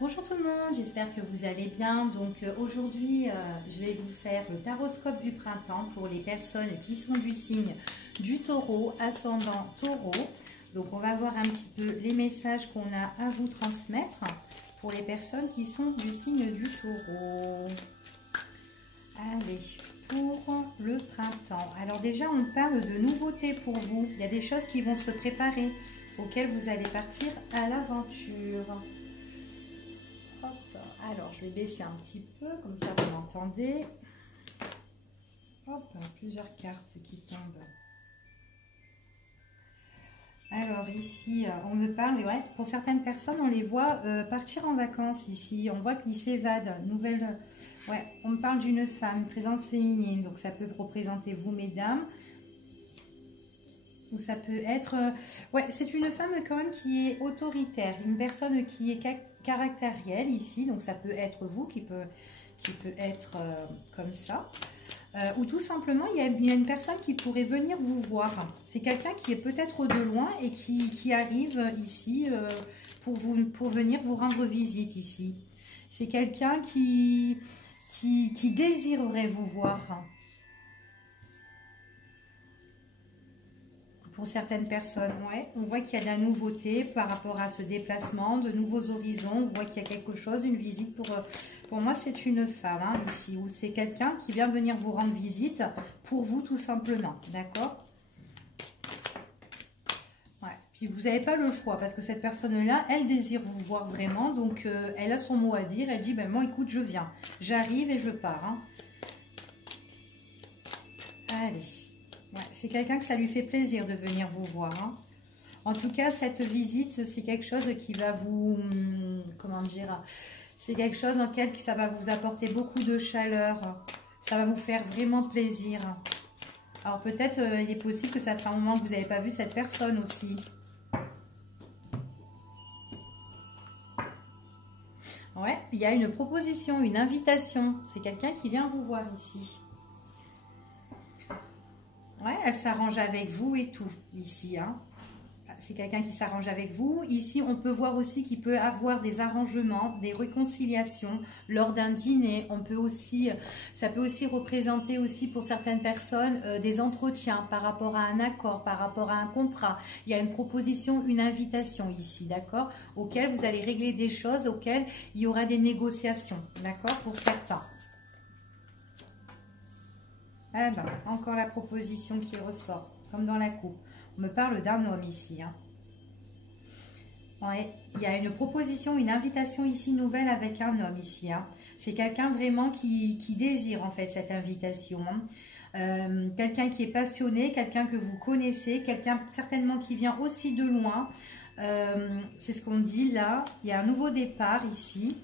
Bonjour tout le monde, j'espère que vous allez bien. Donc aujourd'hui, je vais vous faire le taroscope du printemps pour les personnes qui sont du signe du taureau, ascendant taureau. Donc on va voir un petit peu les messages qu'on a à vous transmettre pour les personnes qui sont du signe du taureau. Allez, pour le printemps. Alors déjà, on parle de nouveautés pour vous. Il y a des choses qui vont se préparer, auxquelles vous allez partir à l'aventure. Alors, je vais baisser un petit peu, comme ça vous m'entendez. Hop, plusieurs cartes qui tombent. Alors ici, on me parle, ouais, pour certaines personnes, on les voit partir en vacances ici. On voit qu'ils s'évadent. Nouvelle, ouais, on me parle d'une femme, une présence féminine. Donc ça peut représenter vous, mesdames. Ou ça peut être... ouais, c'est une femme quand même qui est autoritaire. Une personne qui est caractérielle ici. Donc ça peut être vous qui peut être comme ça. Ou tout simplement, il y a une personne qui pourrait venir vous voir. C'est quelqu'un qui est peut-être de loin et qui arrive ici pour venir vous rendre visite ici. C'est quelqu'un qui désirerait vous voir. Pour certaines personnes, ouais, on voit qu'il y a de la nouveauté par rapport à ce déplacement, de nouveaux horizons. On voit qu'il y a quelque chose, une visite pour moi, c'est une femme hein, ici, ou c'est quelqu'un qui vient venir vous rendre visite pour vous tout simplement, d'accord? Ouais. Puis vous n'avez pas le choix parce que cette personne-là, elle désire vous voir vraiment, donc elle a son mot à dire. Elle dit, ben moi, écoute, je viens, j'arrive et je pars. Hein. Allez. Ouais, c'est quelqu'un que ça lui fait plaisir de venir vous voir. Hein. En tout cas, cette visite, c'est quelque chose qui va vous... Comment dire? C'est quelque chose dans lequel ça va vous apporter beaucoup de chaleur. Ça va vous faire vraiment plaisir. Alors peut-être, il est possible que ça fait un moment que vous n'avez pas vu cette personne aussi. Ouais, il y a une proposition, une invitation. C'est quelqu'un qui vient vous voir ici. Ouais, elle s'arrange avec vous et tout, ici. Hein. C'est quelqu'un qui s'arrange avec vous. Ici, on peut voir aussi qu'il peut avoir des arrangements, des réconciliations lors d'un dîner. On peut aussi, ça peut aussi représenter aussi pour certaines personnes des entretiens par rapport à un accord, par rapport à un contrat. Il y a une proposition, une invitation ici, d'accord, auquel vous allez régler des choses, auxquelles il y aura des négociations, d'accord, pour certains. Ah ben, encore la proposition qui ressort, comme dans la coupe. On me parle d'un homme ici. Hein. Ouais, il y a une proposition, une invitation ici nouvelle avec un homme ici. Hein. C'est quelqu'un vraiment qui désire en fait cette invitation. Hein. Quelqu'un qui est passionné, quelqu'un que vous connaissez, quelqu'un certainement qui vient aussi de loin. C'est ce qu'on dit là. Il y a un nouveau départ ici.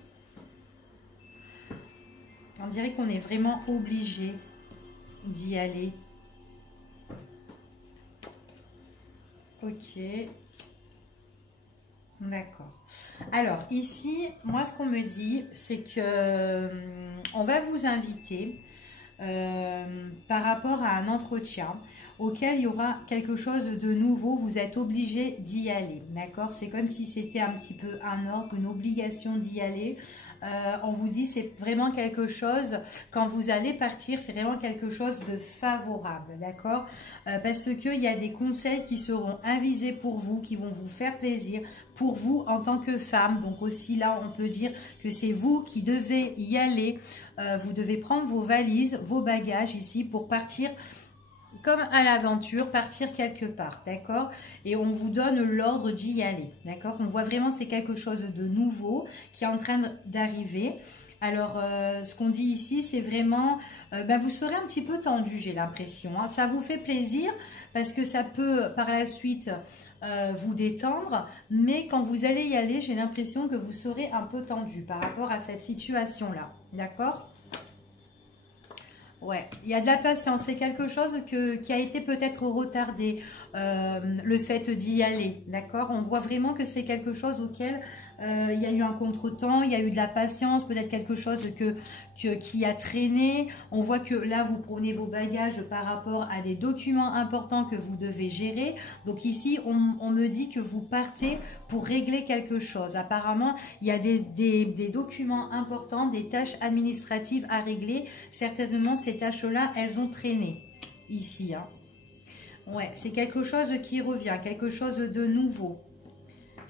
On dirait qu'on est vraiment obligé d'y aller. Ok. D'accord. Alors, ici, moi, ce qu'on me dit, c'est que on va vous inviter par rapport à un entretien auquel il y aura quelque chose de nouveau. Vous êtes obligé d'y aller. D'accord? C'est comme si c'était un petit peu un ordre, une obligation d'y aller. On vous dit c'est vraiment quelque chose, quand vous allez partir, c'est vraiment quelque chose de favorable, d'accord? Parce qu'il y a des conseils qui seront avisés pour vous, qui vont vous faire plaisir, pour vous en tant que femme. Donc aussi là, on peut dire que c'est vous qui devez y aller. Vous devez prendre vos valises, vos bagages ici pour partir comme à l'aventure, partir quelque part, d'accord? Et on vous donne l'ordre d'y aller, d'accord? On voit vraiment c'est quelque chose de nouveau qui est en train d'arriver. Alors, ce qu'on dit ici, c'est vraiment, vous serez un petit peu tendu, j'ai l'impression. Hein. Ça vous fait plaisir parce que ça peut, par la suite, vous détendre. Mais quand vous allez y aller, j'ai l'impression que vous serez un peu tendu par rapport à cette situation-là, d'accord? Ouais, il y a de la patience, c'est quelque chose qui a été peut-être retardé, le fait d'y aller, d'accord? On voit vraiment que c'est quelque chose auquel il y a eu un contretemps, il y a eu de la patience, peut-être quelque chose qui a traîné. On voit que là, vous prenez vos bagages par rapport à des documents importants que vous devez gérer. Donc ici, on me dit que vous partez pour régler quelque chose. Apparemment, il y a des documents importants, des tâches administratives à régler. Certainement, ces tâches-là, elles ont traîné ici. Hein. Ouais, c'est quelque chose qui revient, quelque chose de nouveau.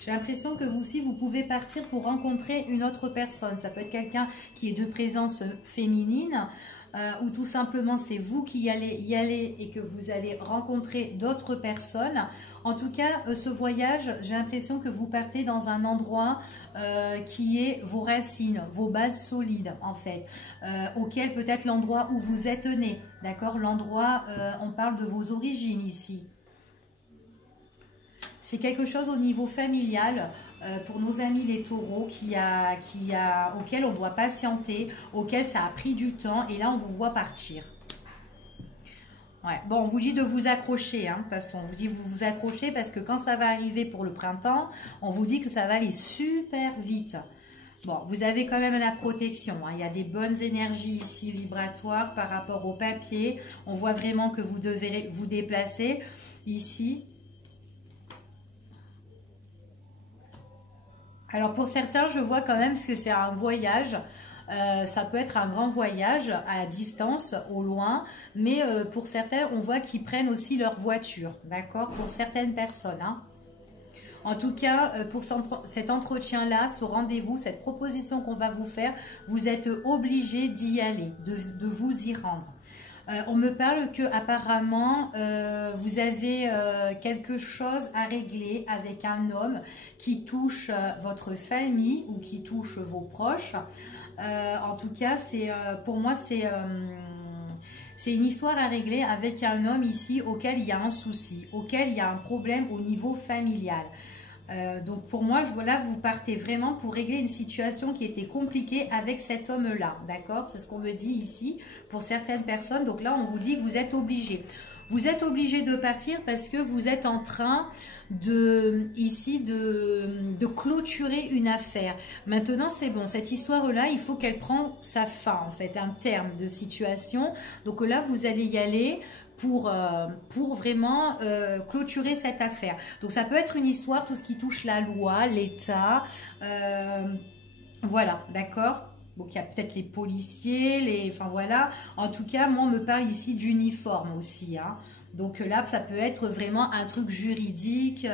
J'ai l'impression que vous aussi, vous pouvez partir pour rencontrer une autre personne. Ça peut être quelqu'un qui est de présence féminine ou tout simplement c'est vous qui allez y aller et que vous allez rencontrer d'autres personnes. En tout cas, ce voyage, j'ai l'impression que vous partez dans un endroit qui est vos racines, vos bases solides en fait, auquel peut-être l'endroit où vous êtes né, d'accord? L'endroit, on parle de vos origines ici. C'est quelque chose au niveau familial pour nos amis les taureaux auquel on doit patienter, auquel ça a pris du temps et là on vous voit partir. Ouais. Bon, on vous dit de vous accrocher, hein, de toute façon, on vous dit de vous accrocher parce que quand ça va arriver pour le printemps, on vous dit que ça va aller super vite. Bon, vous avez quand même la protection, hein. Il y a des bonnes énergies ici vibratoires par rapport au papier. On voit vraiment que vous devez vous déplacer ici. Alors pour certains, je vois quand même que c'est un voyage, ça peut être un grand voyage à distance, au loin, mais pour certains, on voit qu'ils prennent aussi leur voiture, d'accord? Pour certaines personnes. Hein. En tout cas, pour cet entretien-là, ce rendez-vous, cette proposition qu'on va vous faire, vous êtes obligé d'y aller, de vous y rendre. On me parle que apparemment vous avez quelque chose à régler avec un homme qui touche votre famille ou qui touche vos proches. En tout cas, pour moi, c'est une histoire à régler avec un homme ici auquel il y a un souci, auquel il y a un problème au niveau familial. Donc pour moi, voilà, vous partez vraiment pour régler une situation qui était compliquée avec cet homme-là, d'accord? C'est ce qu'on me dit ici pour certaines personnes. Donc là, on vous dit que vous êtes obligé. Vous êtes obligé de partir parce que vous êtes en train de clôturer une affaire. Maintenant, c'est bon. Cette histoire-là, il faut qu'elle prenne sa fin, en fait, un terme de situation. Donc là, vous allez y aller pour vraiment clôturer cette affaire. Donc ça peut être une histoire, tout ce qui touche la loi, l'État, voilà, d'accord? Donc il y a peut-être les policiers, enfin voilà. En tout cas, moi on me parle ici d'uniforme aussi. Hein. Donc là, ça peut être vraiment un truc juridique.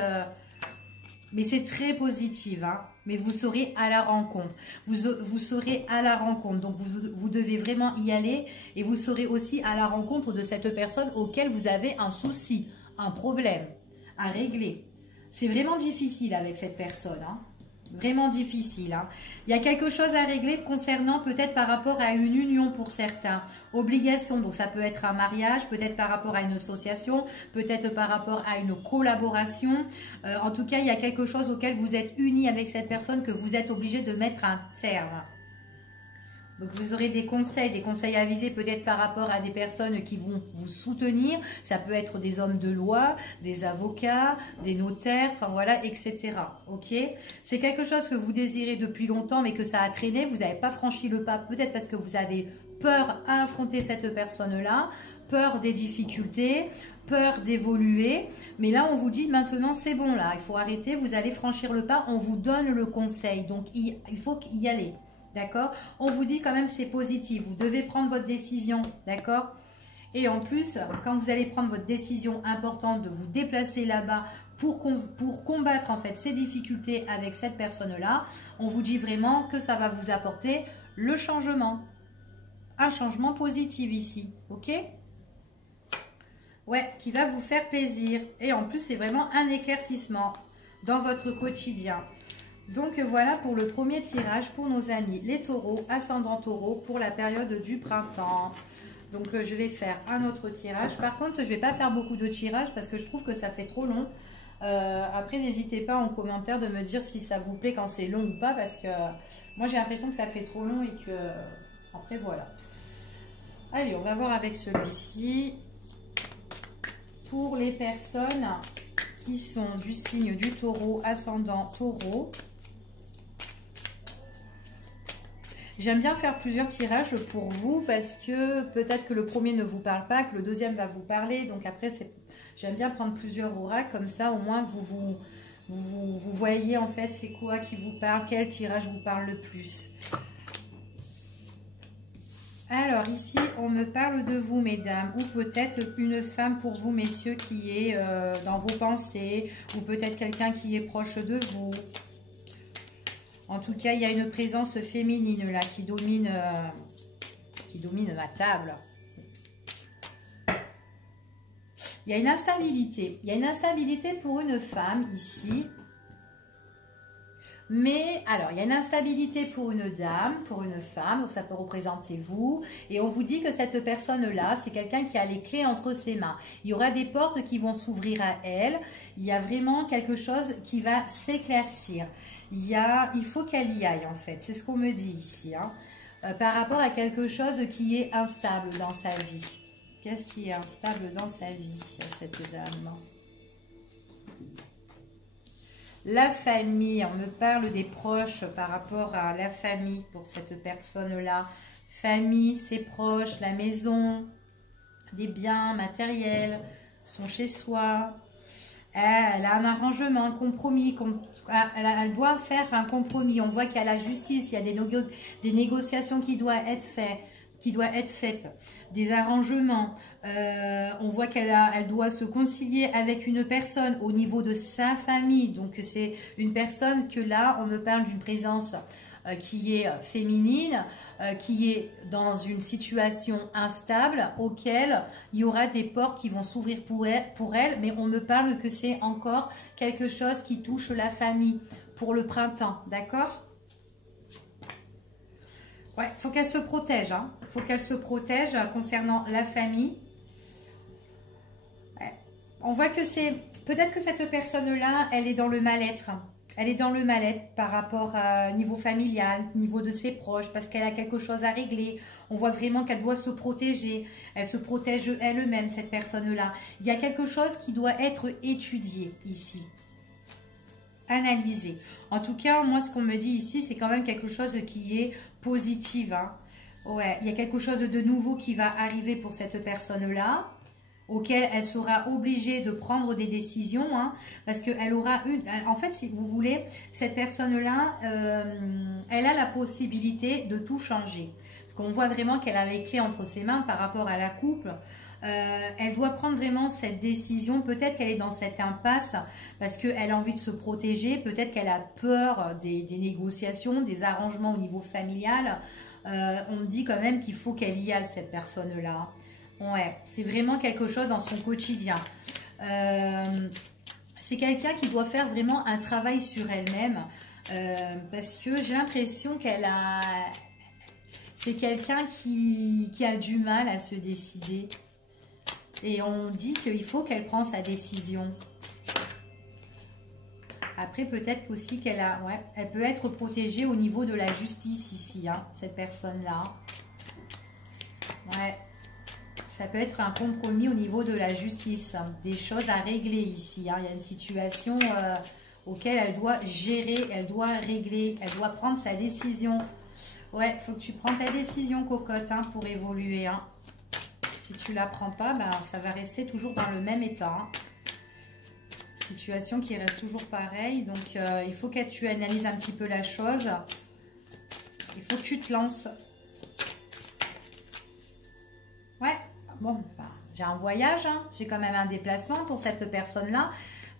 Mais c'est très positif, hein. Mais vous serez à la rencontre. Vous serez à la rencontre. Donc, vous devez vraiment y aller. Et vous serez aussi à la rencontre de cette personne auquel vous avez un souci, un problème à régler. C'est vraiment difficile avec cette personne, hein. Vraiment difficile. Hein. Il y a quelque chose à régler concernant peut-être par rapport à une union pour certains. Obligation, donc ça peut être un mariage, peut-être par rapport à une association, peut-être par rapport à une collaboration. En tout cas, il y a quelque chose auquel vous êtes unis avec cette personne que vous êtes obligé de mettre un terme. Donc vous aurez des conseils avisés peut-être par rapport à des personnes qui vont vous soutenir. Ça peut être des hommes de loi, des avocats, des notaires, enfin voilà, etc. Ok? C'est quelque chose que vous désirez depuis longtemps mais que ça a traîné. Vous n'avez pas franchi le pas, peut-être parce que vous avez peur à affronter cette personne-là, peur des difficultés, peur d'évoluer. Mais là, on vous dit maintenant, c'est bon là, il faut arrêter, vous allez franchir le pas, on vous donne le conseil. Donc il faut y aller. D'accord? On vous dit quand même c'est positif. Vous devez prendre votre décision. D'accord? Et en plus, quand vous allez prendre votre décision importante de vous déplacer là-bas pour combattre en fait ces difficultés avec cette personne-là, on vous dit vraiment que ça va vous apporter le changement. Un changement positif ici. Ok? Ouais, qui va vous faire plaisir. Et en plus, c'est vraiment un éclaircissement dans votre quotidien. Donc voilà pour le premier tirage pour nos amis les taureaux, ascendant taureau pour la période du printemps. Donc je vais faire un autre tirage. Par contre, je ne vais pas faire beaucoup de tirages parce que je trouve que ça fait trop long. Après, n'hésitez pas en commentaire de me dire si ça vous plaît quand c'est long ou pas parce que moi j'ai l'impression que ça fait trop long et que... Après, voilà. Allez, on va voir avec celui-ci. Pour les personnes qui sont du signe du taureau, ascendant taureau. J'aime bien faire plusieurs tirages pour vous parce que peut-être que le premier ne vous parle pas, que le deuxième va vous parler. Donc après, j'aime bien prendre plusieurs oracles, comme ça au moins vous voyez en fait c'est quoi qui vous parle, quel tirage vous parle le plus. Alors ici, on me parle de vous, mesdames, ou peut-être une femme pour vous, messieurs, qui est dans vos pensées, ou peut-être quelqu'un qui est proche de vous. En tout cas, il y a une présence féminine là qui domine ma table. Il y a une instabilité. Il y a une instabilité pour une femme ici. Mais, alors, il y a une instabilité pour une dame, pour une femme, donc ça peut représenter vous. Et on vous dit que cette personne-là, c'est quelqu'un qui a les clés entre ses mains. Il y aura des portes qui vont s'ouvrir à elle. Il y a vraiment quelque chose qui va s'éclaircir. Il faut qu'elle y aille, en fait. C'est ce qu'on me dit ici, hein. Par rapport à quelque chose qui est instable dans sa vie. Qu'est-ce qui est instable dans sa vie, cette dame ? La famille, on me parle des proches par rapport à la famille pour cette personne-là. Famille, ses proches, la maison, des biens matériels, son chez-soi. Elle a un arrangement, un compromis. Elle doit faire un compromis. On voit qu'il y a la justice, il y a des négociations qui doivent être faites, des arrangements. On voit qu'elle doit se concilier avec une personne au niveau de sa famille. Donc c'est une personne que là, on me parle d'une présence qui est féminine, qui est dans une situation instable, auquel il y aura des portes qui vont s'ouvrir pour elle, mais on me parle que c'est encore quelque chose qui touche la famille pour le printemps, d'accord ? Ouais, il faut qu'elle se protège, hein. Il faut qu'elle se protège concernant la famille. Ouais. On voit que peut-être que cette personne-là, elle est dans le mal-être. Elle est dans le mal-être par rapport au niveau familial, au niveau de ses proches, parce qu'elle a quelque chose à régler. On voit vraiment qu'elle doit se protéger. Elle se protège elle-même, cette personne-là. Il y a quelque chose qui doit être étudié ici. Analysé. En tout cas, moi, ce qu'on me dit ici, c'est quand même quelque chose qui est positif, hein. Ouais, il y a quelque chose de nouveau qui va arriver pour cette personne-là, auquel elle sera obligée de prendre des décisions, hein, parce qu'elle aura en fait, si vous voulez, cette personne-là, elle a la possibilité de tout changer. Parce qu'on voit vraiment qu'elle a les clés entre ses mains par rapport à la couple. Elle doit prendre vraiment cette décision. Peut-être qu'elle est dans cette impasse parce qu'elle a envie de se protéger. Peut-être qu'elle a peur des négociations, des arrangements au niveau familial. On me dit quand même qu'il faut qu'elle y aille, cette personne-là. Ouais, c'est vraiment quelque chose dans son quotidien. C'est quelqu'un qui doit faire vraiment un travail sur elle-même parce que j'ai l'impression qu'elle a... C'est quelqu'un qui a du mal à se décider. Et on dit qu'il faut qu'elle prenne sa décision. Après, peut-être aussi qu'elle a... Ouais, elle peut être protégée au niveau de la justice ici, hein, cette personne-là. Ouais. Ça peut être un compromis au niveau de la justice. Hein, des choses à régler ici. Hein. Il y a une situation auquel elle doit gérer, elle doit régler, elle doit prendre sa décision. Ouais, il faut que tu prennes ta décision, cocotte, hein, pour évoluer. Hein. Si tu ne la prends pas, ben, ça va rester toujours dans le même état. Hein. Situation qui reste toujours pareille. Donc, il faut que tu analyses un petit peu la chose. Il faut que tu te lances. Ouais, bon, ben, j'ai un voyage. Hein. J'ai quand même un déplacement pour cette personne-là.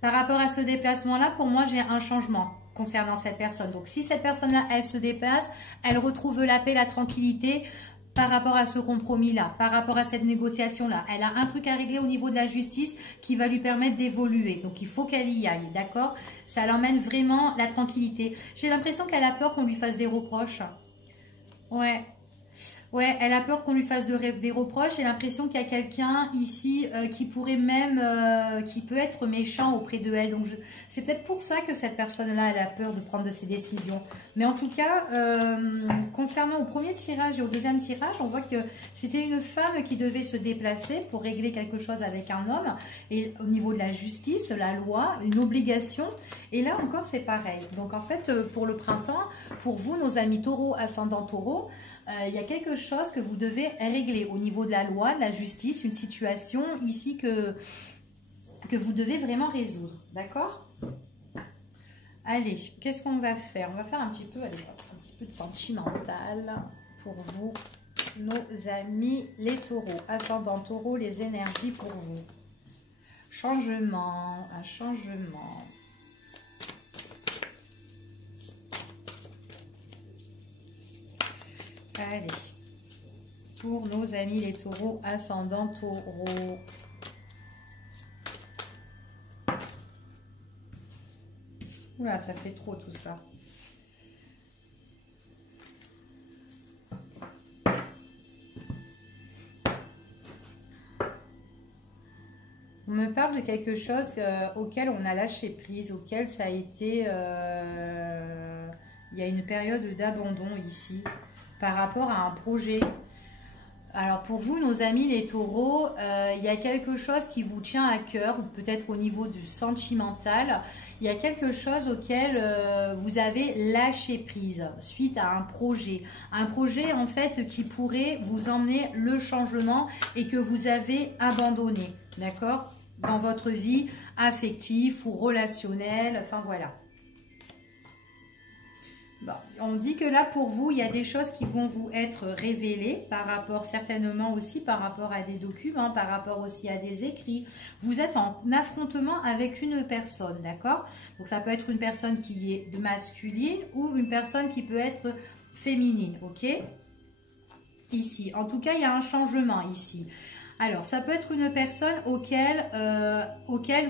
Par rapport à ce déplacement-là, pour moi, j'ai un changement concernant cette personne. Donc, si cette personne-là, elle se déplace, elle retrouve la paix, la tranquillité par rapport à ce compromis-là, par rapport à cette négociation-là. Elle a un truc à régler au niveau de la justice qui va lui permettre d'évoluer. Donc, il faut qu'elle y aille, d'accord? Ça l'emmène vraiment la tranquillité. J'ai l'impression qu'elle a peur qu'on lui fasse des reproches. Ouais. Ouais, elle a peur qu'on lui fasse des reproches. J'ai l'impression qu'il y a quelqu'un ici qui pourrait même, qui peut être méchant auprès de elle. Donc, c'est peut-être pour ça que cette personne-là, elle a peur de prendre de ses décisions. Mais en tout cas, concernant au premier tirage et au deuxième tirage, on voit que c'était une femme qui devait se déplacer pour régler quelque chose avec un homme. Et au niveau de la justice, la loi, une obligation. Et là encore, c'est pareil. Donc en fait, pour le printemps, pour vous, nos amis taureaux, ascendant taureau, il y a quelque chose que vous devez régler au niveau de la loi, de la justice, une situation ici que vous devez vraiment résoudre. D'accord? Allez, qu'est-ce qu'on va faire? On va faire un petit peu, allez, un petit peu de sentimental pour vous, nos amis les taureaux. Ascendant taureau, les énergies pour vous. Changement, un changement. Allez, pour nos amis les taureaux, ascendant taureau. Oula, ça fait trop tout ça. On me parle de quelque chose auquel on a lâché prise, auquel ça a été... il y a une période d'abandon ici par rapport à un projet. Alors pour vous, nos amis les taureaux, il y a quelque chose qui vous tient à cœur, ou peut-être au niveau du sentimental. Il y a quelque chose auquel vous avez lâché prise suite à un projet. Un projet en fait qui pourrait vous emmener le changement et que vous avez abandonné, d'accord? Dans votre vie affective ou relationnelle, enfin voilà. Bon, on dit que là pour vous, il y a des choses qui vont vous être révélées par rapport certainement aussi par rapport à des documents, par rapport aussi à des écrits. Vous êtes en affrontement avec une personne, d'accord? Donc ça peut être une personne qui est masculine ou une personne qui peut être féminine, ok? Ici, en tout cas, il y a un changement ici. Alors, ça peut être une personne auquel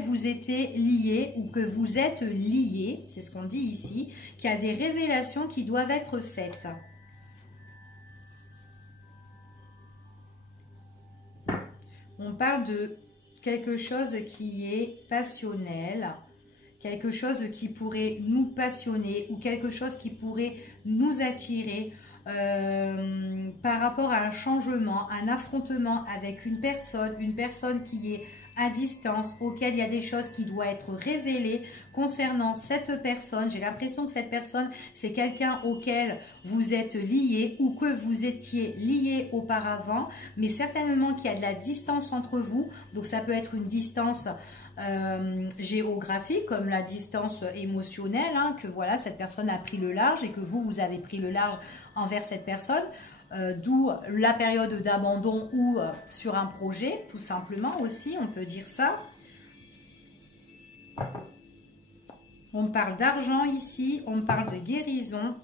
vous étiez lié ou que vous êtes lié, c'est ce qu'on dit ici, qui a des révélations qui doivent être faites. On parle de quelque chose qui est passionnel, quelque chose qui pourrait nous passionner ou quelque chose qui pourrait nous attirer. Par rapport à un changement, un affrontement avec une personne qui est à distance, auquel il y a des choses qui doivent être révélées concernant cette personne. J'ai l'impression que cette personne, c'est quelqu'un auquel vous êtes lié ou que vous étiez lié auparavant, mais certainement qu'il y a de la distance entre vous. Donc ça peut être une distance géographique, comme la distance émotionnelle, hein, que voilà, cette personne a pris le large et que vous avez pris le large envers cette personne, d'où la période d'abandon ou sur un projet, tout simplement aussi, on peut dire ça. On parle d'argent ici, on parle de guérison,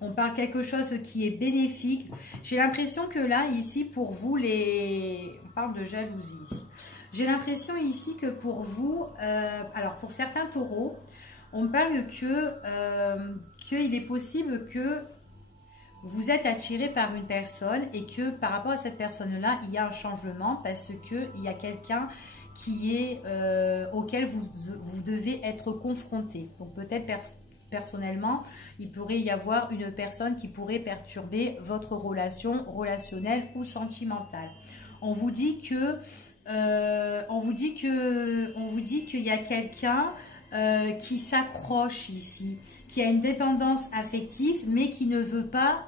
on parle quelque chose qui est bénéfique. J'ai l'impression que là, ici, pour vous, on parle de jalousie ici. J'ai l'impression ici que pour vous, alors pour certains taureaux, on parle qu'il est possible que vous êtes attiré par une personne et que par rapport à cette personne-là, il y a un changement parce qu'il y a quelqu'un qui est auquel vous devez être confronté. Donc peut-être personnellement, il pourrait y avoir une personne qui pourrait perturber votre relation relationnelle ou sentimentale. On vous dit que qu'il y a quelqu'un qui s'accroche ici, qui a une dépendance affective, mais qui ne veut pas,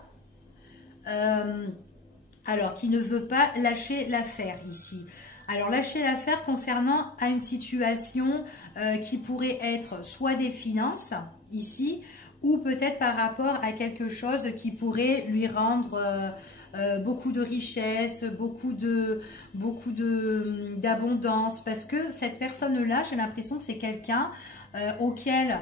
qui ne veut pas lâcher l'affaire ici. Alors lâcher l'affaire concernant à une situation qui pourrait être soit des finances ici, ou peut-être par rapport à quelque chose qui pourrait lui rendre beaucoup de richesse, beaucoup d'abondance, parce que cette personne-là, j'ai l'impression que c'est quelqu'un auquel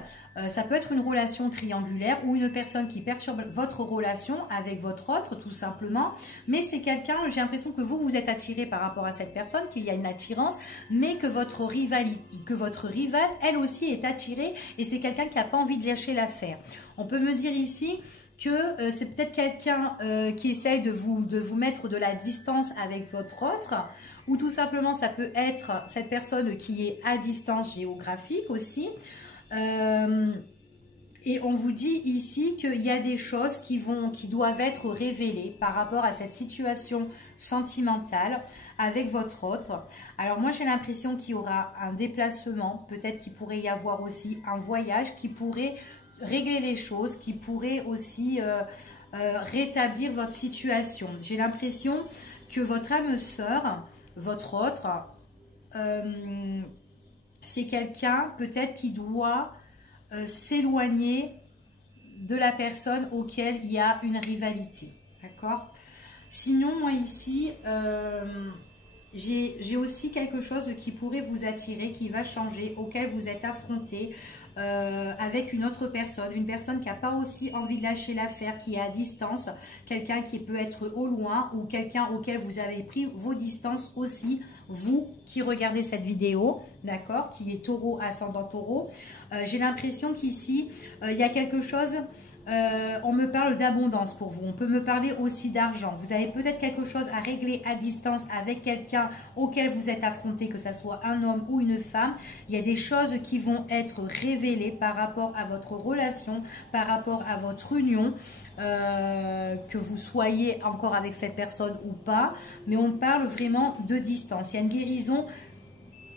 ça peut être une relation triangulaire ou une personne qui perturbe votre relation avec votre autre, tout simplement. Mais c'est quelqu'un, j'ai l'impression que vous êtes attiré par rapport à cette personne, qu'il y a une attirance, mais que votre rival, elle aussi est attirée et c'est quelqu'un qui n'a pas envie de lâcher l'affaire. On peut me dire ici que c'est peut-être quelqu'un qui essaye de vous mettre de la distance avec votre autre, ou tout simplement ça peut être cette personne qui est à distance géographique aussi. Et on vous dit ici qu'il y a des choses qui doivent être révélées par rapport à cette situation sentimentale avec votre autre. Alors moi j'ai l'impression qu'il y aura un déplacement, peut-être qu'il pourrait y avoir aussi un voyage qui pourrait régler les choses, qui pourrait aussi rétablir votre situation. J'ai l'impression que votre âme sœur, votre autre, c'est quelqu'un peut-être qui doit s'éloigner de la personne auquel il y a une rivalité. D'accord? Sinon, moi ici, j'ai aussi quelque chose qui pourrait vous attirer, qui va changer, auquel vous êtes affronté avec une autre personne. Une personne qui n'a pas aussi envie de lâcher l'affaire, qui est à distance. Quelqu'un qui peut être au loin ou quelqu'un auquel vous avez pris vos distances aussi. Vous qui regardez cette vidéo, d'accord, qui est taureau, ascendant taureau. J'ai l'impression qu'ici, il y a quelque chose, on me parle d'abondance pour vous. On peut me parler aussi d'argent. Vous avez peut-être quelque chose à régler à distance avec quelqu'un auquel vous êtes affronté, que ce soit un homme ou une femme. Il y a des choses qui vont être révélées par rapport à votre relation, par rapport à votre union. Que vous soyez encore avec cette personne ou pas, mais on parle vraiment de distance. Il y a une guérison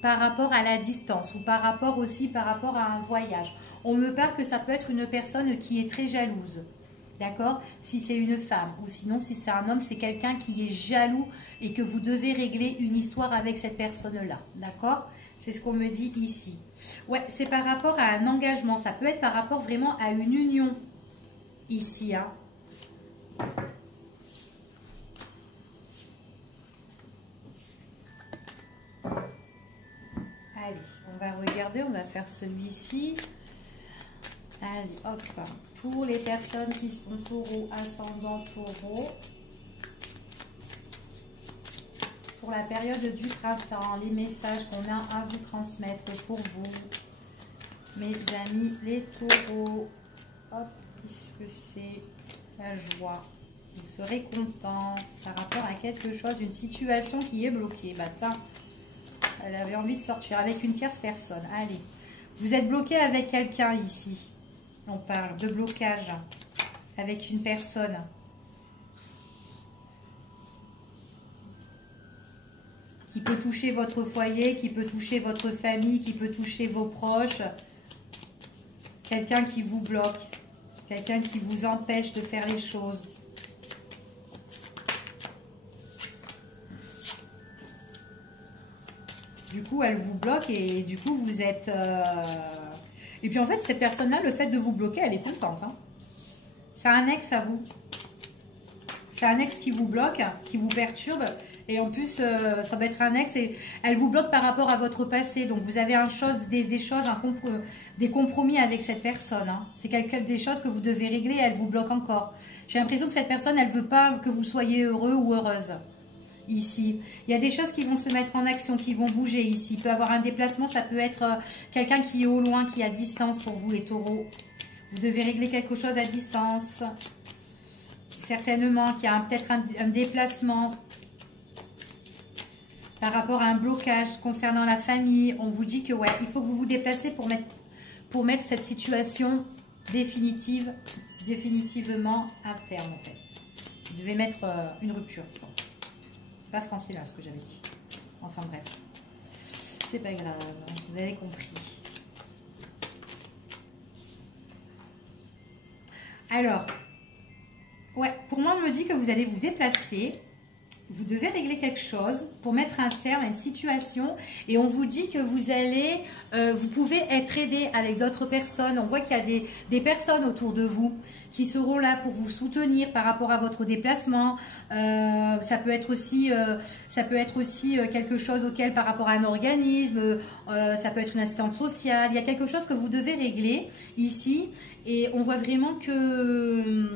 par rapport à la distance ou par rapport aussi par rapport à un voyage. On me parle que ça peut être une personne qui est très jalouse, d'accord? Si c'est une femme, ou sinon si c'est un homme, c'est quelqu'un qui est jaloux et que vous devez régler une histoire avec cette personne-là, d'accord? C'est ce qu'on me dit ici. Ouais, c'est par rapport à un engagement, ça peut être par rapport vraiment à une union ici, hein. Allez, on va regarder, on va faire celui-ci. Allez, hop, pour les personnes qui sont taureau, ascendant taureau, pour la période du printemps, les messages qu'on a à vous transmettre pour vous, mes amis les taureaux. Hop, qu'est-ce que c'est? La joie. Vous serez content par rapport à quelque chose, une situation qui est bloquée. Bah, tiens, elle avait envie de sortir avec une tierce personne. Allez, vous êtes bloqué avec quelqu'un ici. On parle de blocage avec une personne. Qui peut toucher votre foyer, qui peut toucher votre famille, qui peut toucher vos proches. Quelqu'un qui vous bloque. Quelqu'un qui vous empêche de faire les choses. Du coup, elle vous bloque et du coup, vous êtes... Et puis en fait, cette personne-là, le fait de vous bloquer, elle est contente. Hein. C'est un ex à vous. C'est un ex qui vous bloque, qui vous perturbe. Et en plus, ça va être un ex et elle vous bloque par rapport à votre passé. Donc, vous avez des compromis avec cette personne. Hein. C'est des choses que vous devez régler et elle vous bloque encore. J'ai l'impression que cette personne, elle ne veut pas que vous soyez heureux ou heureuse. Ici, il y a des choses qui vont se mettre en action, qui vont bouger ici. Il peut y avoir un déplacement, ça peut être quelqu'un qui est au loin, qui est à distance pour vous les taureaux. Vous devez régler quelque chose à distance. Certainement qu'il y a peut-être un déplacement par rapport à un blocage concernant la famille. On vous dit que ouais, il faut que vous vous déplacez pour mettre cette situation définitivement à terme en fait. Vous devez mettre une rupture. C'est pas français là ce que j'avais dit. Enfin bref. C'est pas grave, vous avez compris. Alors, ouais, pour moi on me dit que vous allez vous déplacer. Vous devez régler quelque chose pour mettre un terme à une situation et on vous dit que vous pouvez être aidé avec d'autres personnes. On voit qu'il y a des personnes autour de vous qui seront là pour vous soutenir par rapport à votre déplacement. Ça peut être aussi quelque chose auquel par rapport à un organisme, ça peut être une assistante sociale. Il y a quelque chose que vous devez régler ici et on voit vraiment que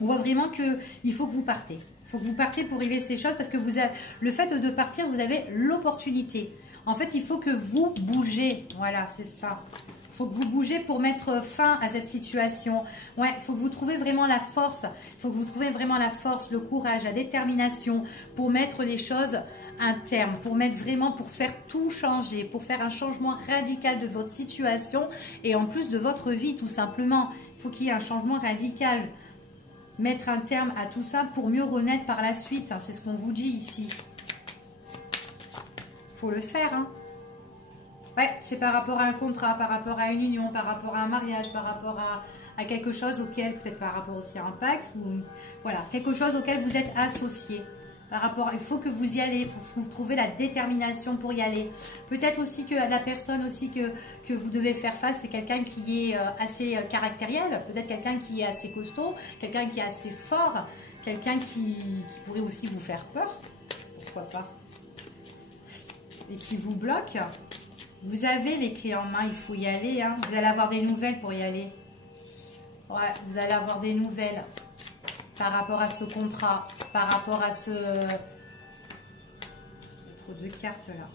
il faut que vous partez. Il faut que vous partez pour régler ces choses parce que le fait de partir, vous avez l'opportunité. En fait, il faut que vous bougez. Voilà, c'est ça. faut que vous bougez pour mettre fin à cette situation. Ouais, il faut que vous trouviez vraiment la force. Il faut que vous trouviez vraiment la force, le courage, la détermination pour mettre les choses à un terme, pour mettre vraiment, pour faire tout changer, pour faire un changement radical de votre situation et en plus de votre vie tout simplement. Il faut qu'il y ait un changement radical. Mettre un terme à tout ça pour mieux renaître par la suite. Hein, c'est ce qu'on vous dit ici. Il faut le faire, hein. Ouais, c'est par rapport à un contrat, par rapport à une union, par rapport à un mariage, par rapport à quelque chose auquel, peut-être par rapport aussi à un pacte, ou voilà, quelque chose auquel vous êtes associé. Par rapport, il faut que vous y allez, il faut que vous trouviez la détermination pour y aller. Peut-être aussi que la personne aussi que vous devez faire face, c'est quelqu'un qui est assez caractériel, peut-être quelqu'un qui est assez costaud, quelqu'un qui est assez fort, quelqu'un qui pourrait aussi vous faire peur, pourquoi pas, et qui vous bloque. Vous avez les clés en main, il faut y aller. Hein. Vous allez avoir des nouvelles pour y aller. Ouais, vous allez avoir des nouvelles par rapport à ce contrat, par rapport à ce... Il y a trop de cartes là.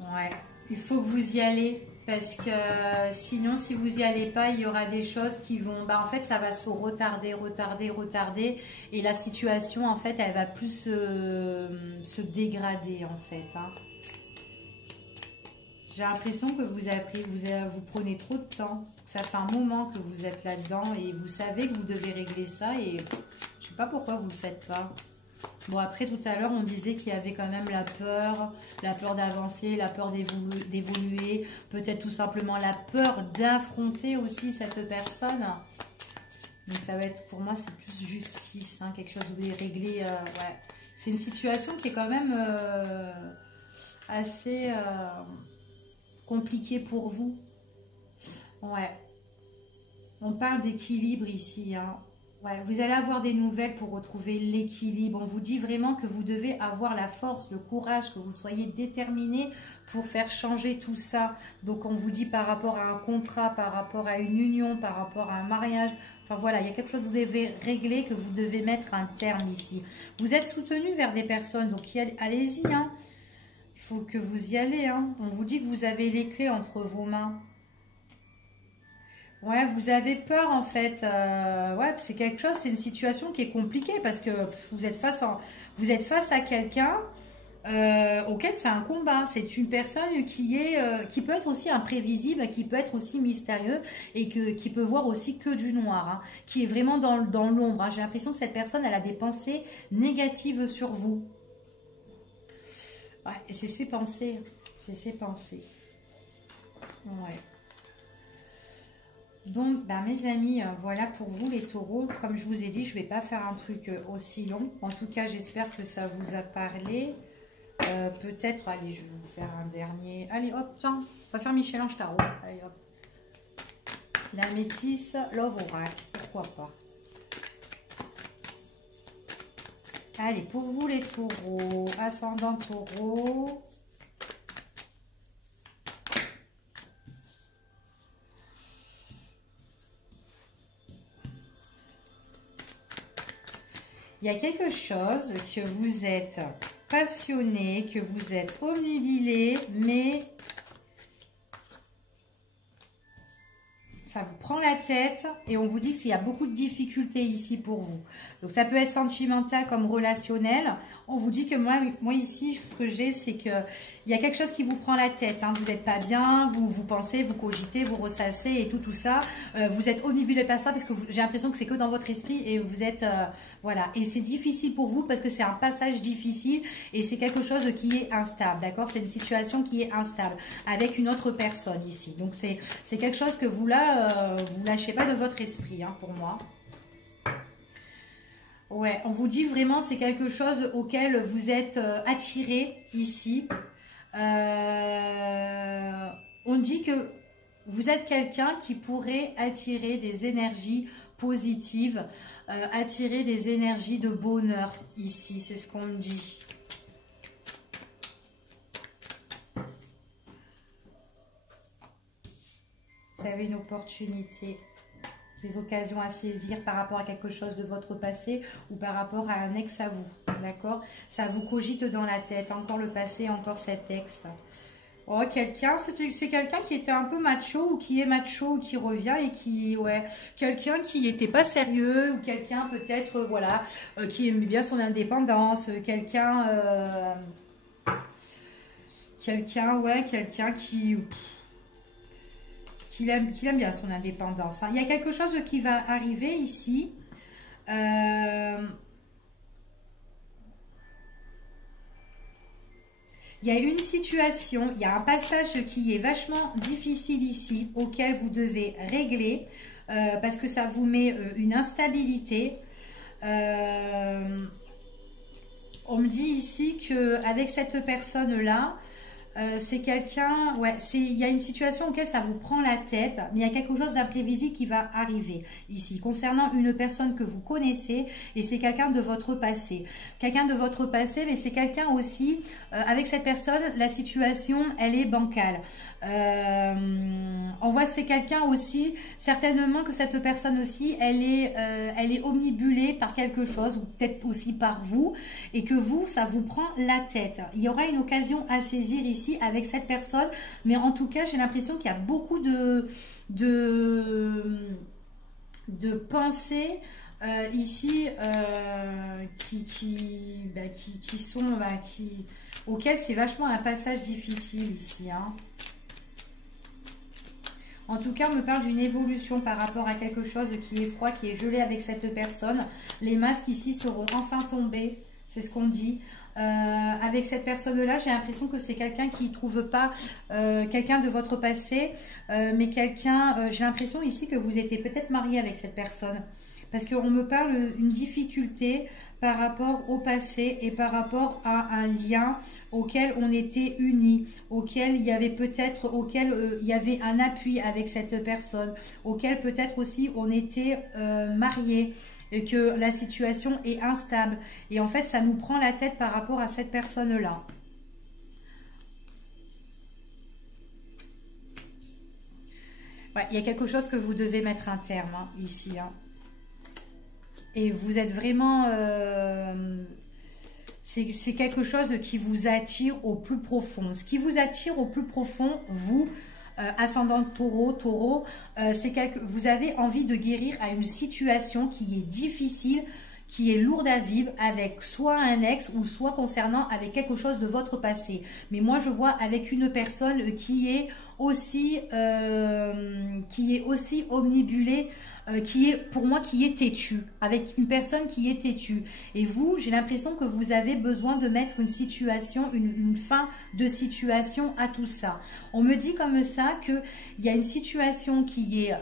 Ouais, il faut que vous y allez. Parce que sinon, si vous n'y allez pas, il y aura des choses qui vont... Bah, en fait, ça va se retarder. Et la situation, en fait, elle va plus se dégrader, en fait. Hein. J'ai l'impression que vous prenez trop de temps. Ça fait un moment que vous êtes là-dedans et vous savez que vous devez régler ça. Et je ne sais pas pourquoi vous ne le faites pas. Bon, après, tout à l'heure, on disait qu'il y avait quand même la peur d'avancer, la peur d'évoluer, peut-être tout simplement la peur d'affronter aussi cette personne. Donc, ça va être, pour moi, c'est plus justice, hein, quelque chose que vous devez régler. Ouais. C'est une situation qui est quand même assez compliquée pour vous. Ouais. On parle d'équilibre ici, hein. Ouais, vous allez avoir des nouvelles pour retrouver l'équilibre. On vous dit vraiment que vous devez avoir la force, le courage, que vous soyez déterminé pour faire changer tout ça. Donc on vous dit par rapport à un contrat, par rapport à une union, par rapport à un mariage. Enfin voilà, il y a quelque chose que vous devez régler, que vous devez mettre un terme ici. Vous êtes soutenu vers des personnes, donc allez-y. Hein. Il faut que vous y allez. Hein. On vous dit que vous avez les clés entre vos mains. Ouais, vous avez peur en fait. Ouais, c'est quelque chose, c'est une situation qui est compliquée parce que vous êtes face à quelqu'un auquel c'est un combat. C'est une personne qui peut être aussi imprévisible, qui peut être aussi mystérieux et qui peut voir aussi que du noir, hein, qui est vraiment dans l'ombre. Hein. J'ai l'impression que cette personne, elle a des pensées négatives sur vous. Ouais, et c'est ses pensées. C'est ses pensées. Ouais. Donc, ben, mes amis, voilà pour vous les taureaux. Comme je vous ai dit, je ne vais pas faire un truc aussi long. En tout cas, j'espère que ça vous a parlé. Peut-être, allez, je vais vous faire un dernier. Allez, hop, tiens, on va faire Michel-Ange Tarot. Allez, hop. La métisse, Love Oracle, pourquoi pas. Allez, pour vous les taureaux, ascendant taureau. Il y a quelque chose que vous êtes passionné, que vous êtes omnubilé, mais ça vous prend la tête et on vous dit qu'il y a beaucoup de difficultés ici pour vous. Donc ça peut être sentimental comme relationnel. On vous dit que moi ici, ce que j'ai, c'est qu'il y a quelque chose qui vous prend la tête. Hein. Vous n'êtes pas bien, vous pensez, vous cogitez, vous ressassez et tout ça. Vous êtes omnibulé par ça parce que j'ai l'impression que c'est que dans votre esprit et vous êtes... voilà. Et c'est difficile pour vous parce que c'est un passage difficile et c'est quelque chose qui est instable. D'accord? C'est une situation qui est instable avec une autre personne ici. Donc c'est quelque chose que vous là, vous lâchez pas de votre esprit, hein, pour moi. Ouais, on vous dit vraiment c'est quelque chose auquel vous êtes attiré ici. On dit que vous êtes quelqu'un qui pourrait attirer des énergies positives, attirer des énergies de bonheur ici, c'est ce qu'on me dit. Vous avez une opportunité. des occasions à saisir par rapport à quelque chose de votre passé ou par rapport à un ex à vous, d'accord? Ça vous cogite dans la tête, encore le passé, encore cet ex. Oh, quelqu'un, c'est quelqu'un qui était un peu macho ou qui est macho ou qui revient et qui, ouais, quelqu'un qui n'était pas sérieux ou quelqu'un peut-être, voilà, qui aimait bien son indépendance, quelqu'un qui aime bien son indépendance. Hein. Il y a quelque chose qui va arriver ici. Il y a une situation, il y a un passage qui est vachement difficile ici, auquel vous devez régler, parce que ça vous met une instabilité. On me dit ici qu'avec cette personne-là, c'est quelqu'un, ouais, il y a une situation auquel ça vous prend la tête, mais il y a quelque chose d'imprévisible qui va arriver ici, concernant une personne que vous connaissez, et c'est quelqu'un de votre passé. Quelqu'un de votre passé, mais c'est quelqu'un aussi, avec cette personne, la situation, elle est bancale. On voit que c'est quelqu'un aussi, certainement que cette personne aussi, elle est omnibulée par quelque chose, ou peut-être aussi par vous, et que vous, ça vous prend la tête. Il y aura une occasion à saisir ici avec cette personne, mais en tout cas, j'ai l'impression qu'il y a beaucoup de pensées ici auxquelles c'est vachement un passage difficile ici, hein. En tout cas, on me parle d'une évolution par rapport à quelque chose qui est froid, qui est gelé avec cette personne. Les masques ici seront enfin tombés, c'est ce qu'on dit. Avec cette personne-là, j'ai l'impression que c'est quelqu'un qui ne trouve pas quelqu'un de votre passé, mais quelqu'un, j'ai l'impression ici que vous étiez peut-être marié avec cette personne. Parce qu'on me parle d'une difficulté par rapport au passé et par rapport à un lien auquel on était unis, auquel il y avait peut-être, il y avait un appui avec cette personne, auquel peut-être aussi on était mariés, et que la situation est instable. Et en fait, ça nous prend la tête par rapport à cette personne-là. Ouais, il y a quelque chose que vous devez mettre un terme, hein, ici, hein. Et vous êtes vraiment... c'est quelque chose qui vous attire au plus profond. Ce qui vous attire au plus profond, vous, ascendant taureau, c'est que vous avez envie de guérir à une situation qui est difficile, qui est lourde à vivre avec soit un ex ou soit concernant avec quelque chose de votre passé. Mais moi, je vois avec une personne qui est aussi omnibulée, pour moi, qui est têtue, avec une personne qui est têtue. Et vous, j'ai l'impression que vous avez besoin de mettre une situation, une fin de situation à tout ça. On me dit comme ça qu'il y a une situation qui est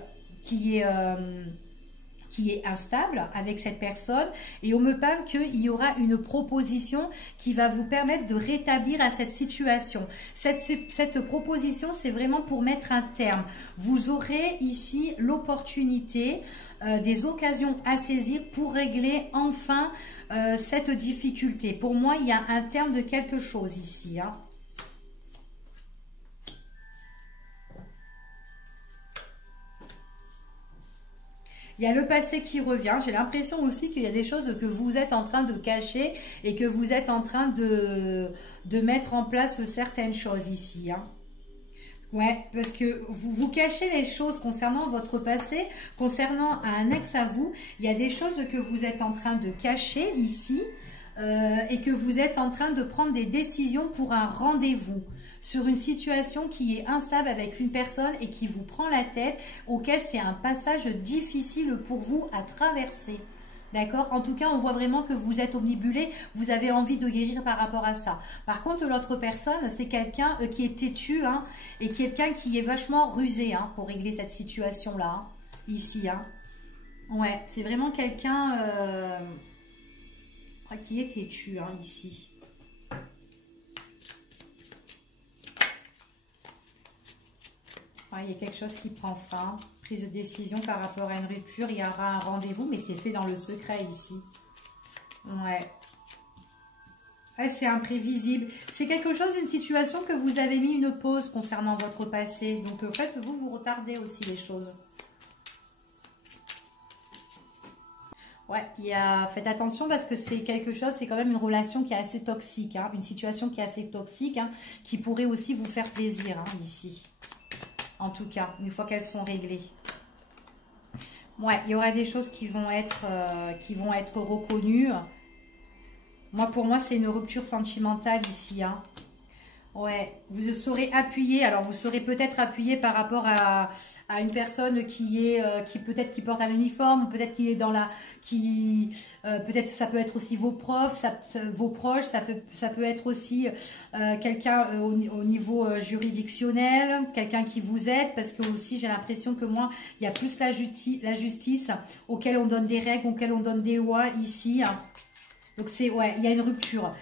instable avec cette personne, et on me parle qu'il y aura une proposition qui va vous permettre de rétablir à cette situation. Cette proposition, c'est vraiment pour mettre un terme. Vous aurez ici l'opportunité, des occasions à saisir pour régler enfin cette difficulté. Pour moi, il y a un terme de quelque chose ici, hein. Il y a le passé qui revient. J'ai l'impression aussi qu'il y a des choses que vous êtes en train de cacher et que vous êtes en train de mettre en place certaines choses ici, hein. Ouais, parce que vous cachez les choses concernant votre passé, concernant un ex à vous. Il y a des choses que vous êtes en train de cacher ici et que vous êtes en train de prendre des décisions pour un rendez-vous sur une situation qui est instable avec une personne et qui vous prend la tête, auquel c'est un passage difficile pour vous à traverser. D'accord? En tout cas, on voit vraiment que vous êtes omnibulé, vous avez envie de guérir par rapport à ça. Par contre, l'autre personne, c'est quelqu'un qui est têtu, hein, et quelqu'un qui est vachement rusé, hein, pour régler cette situation-là, hein, ici, hein. Ouais, c'est vraiment quelqu'un qui est têtu, hein, ici. Il y a quelque chose qui prend fin. Prise de décision par rapport à une rupture. Il y aura un rendez-vous, mais c'est fait dans le secret ici. Ouais. Ouais, c'est imprévisible. C'est quelque chose, une situation que vous avez mis une pause concernant votre passé. Donc, en fait, vous retardez aussi les choses. Ouais, faites attention parce que c'est quelque chose, c'est quand même une relation qui est assez toxique, hein, une situation qui est assez toxique, hein, qui pourrait aussi vous faire plaisir, hein, ici. En tout cas, une fois qu'elles sont réglées. Ouais, il y aura des choses qui vont être reconnues. Moi, pour moi, c'est une rupture sentimentale ici, hein. Ouais, vous serez appuyé. Alors, vous serez peut-être appuyé par rapport à une personne qui peut-être qui porte un uniforme, peut-être qui est dans la, peut-être ça peut être aussi vos profs, vos proches, ça peut être aussi quelqu'un au niveau juridictionnel, quelqu'un qui vous aide, parce que aussi j'ai l'impression que moi, il y a plus la justice auquel on donne des règles, auquel on donne des lois ici. Donc ouais, il y a une rupture.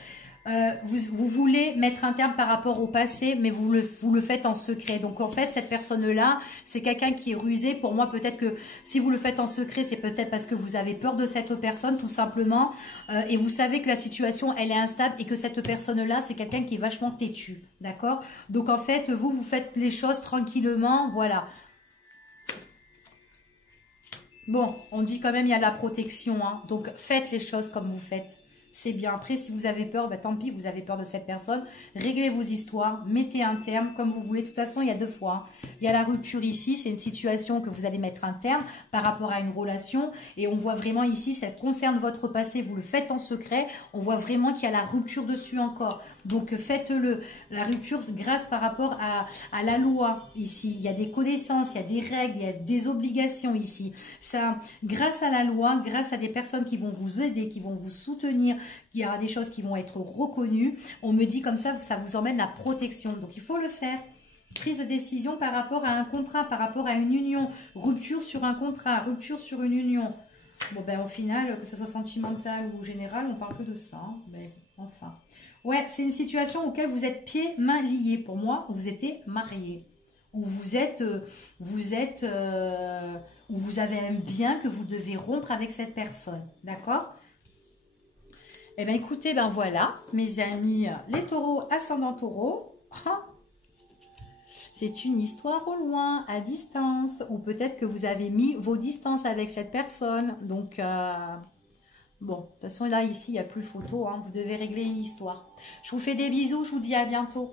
Vous voulez mettre un terme par rapport au passé, mais vous le faites en secret. Donc en fait, cette personne-là, c'est quelqu'un qui est rusé. Pour moi, peut-être que si vous le faites en secret, c'est peut-être parce que vous avez peur de cette personne, tout simplement. Et vous savez que la situation, elle est instable et que cette personne-là, c'est quelqu'un qui est vachement têtu. D'accord? Donc en fait, vous faites les choses tranquillement. Voilà. Bon, on dit quand même il y a la protection, hein. Donc faites les choses comme vous faites. C'est bien. Après, si vous avez peur, bah, tant pis, vous avez peur de cette personne. Réglez vos histoires, mettez un terme comme vous voulez. De toute façon, il y a deux fois, hein. Il y a la rupture ici, c'est une situation que vous allez mettre un terme par rapport à une relation. Et on voit vraiment ici, ça concerne votre passé, vous le faites en secret. On voit vraiment qu'il y a la rupture dessus encore. Donc faites-le. La rupture grâce par rapport à la loi ici. Il y a des connaissances, il y a des règles, il y a des obligations ici. Ça, grâce à la loi, grâce à des personnes qui vont vous aider, qui vont vous soutenir, il y aura des choses qui vont être reconnues. On me dit comme ça vous emmène la protection. Donc, il faut le faire. Prise de décision par rapport à un contrat, par rapport à une union. Rupture sur un contrat, rupture sur une union. Bon, ben au final, que ce soit sentimental ou général, on parle que de ça. Hein. Mais enfin. Ouais, c'est une situation auquel vous êtes pieds, mains liés. Pour moi, vous étiez mariés. Ou où vous avez un bien que vous devez rompre avec cette personne. D'accord ? Eh bien, écoutez, ben voilà, mes amis, les taureaux, ascendant taureau. C'est une histoire au loin, à distance, ou peut-être que vous avez mis vos distances avec cette personne. Donc, bon, de toute façon, là, ici, il n'y a plus photo, hein, vous devez régler une histoire. Je vous fais des bisous, je vous dis à bientôt.